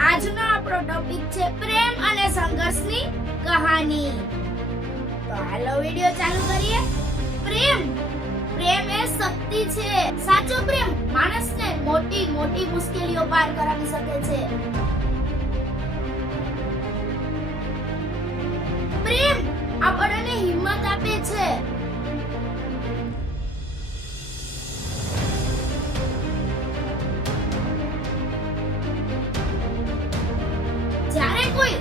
આજનો આપણો ટોપિક છે પ્રેમ અને સંઘર્ષની કહાની. તો હાલો વિડિયો ચાલુ કરીએ. પ્રેમ પ્રેમ એ શક્તિ છે. સાચો પ્રેમ માણસને મોટી મોટી મુશ્કેલીઓ પાર કરાવી શકે છે. કોઈ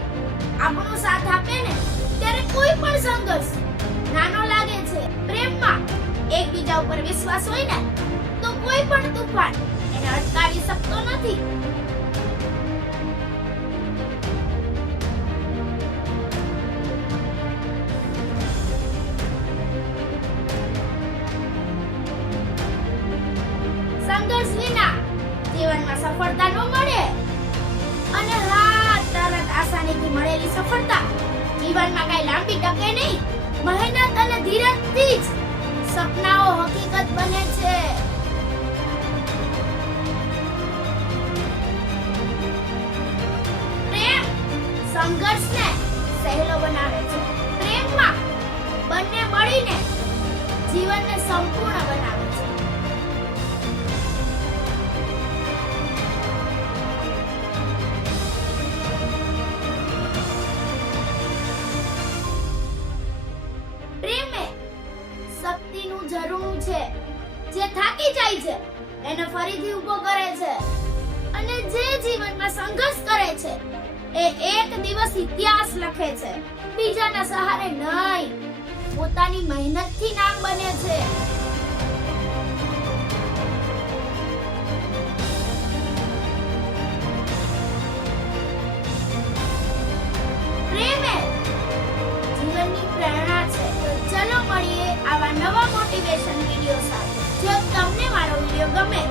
આપણો સાથ આપે ને, ત્યારે કોઈ પણ સંઘર્ષ નાનો લાગે છે. પ્રેમમાં એકબીજા ઉપર વિશ્વાસ હોય ને, તો કોઈ પણ તુફાન એને અટકાવી શકતો નથી. સંઘર્ષ વિના જીવનમાં સફળતા ન મળે. અને હા તરત આસાનીથી મળેલી સફળતા. જીવનમાં કઈ લાંબી ટકે નહીં. મહેનત અને ધીરજથી જ સપનાઓ હકીકત બને છે. પ્રેમ સંઘર્ષને સહેલો બનાવે છે. પ્રેમમાં બંને મળીને જીવનને સંપૂર્ણ છે, જે થાકી જાય છે, એને ફરીથી ઊભો કરે છે. અને જે જીવનમાં સંઘર્ષ કરે છે, એ એક દિવસ ઇતિહાસ લખે છે. બીજાના સહારે નહીં, પોતાની મહેનતથી નામ બને છે. પ્રેમ જીવનની પ્રેરણા છે. તો ચલો મળીએ. વિડિયો સાથે. જો તમને મારો વીડિયો ગમે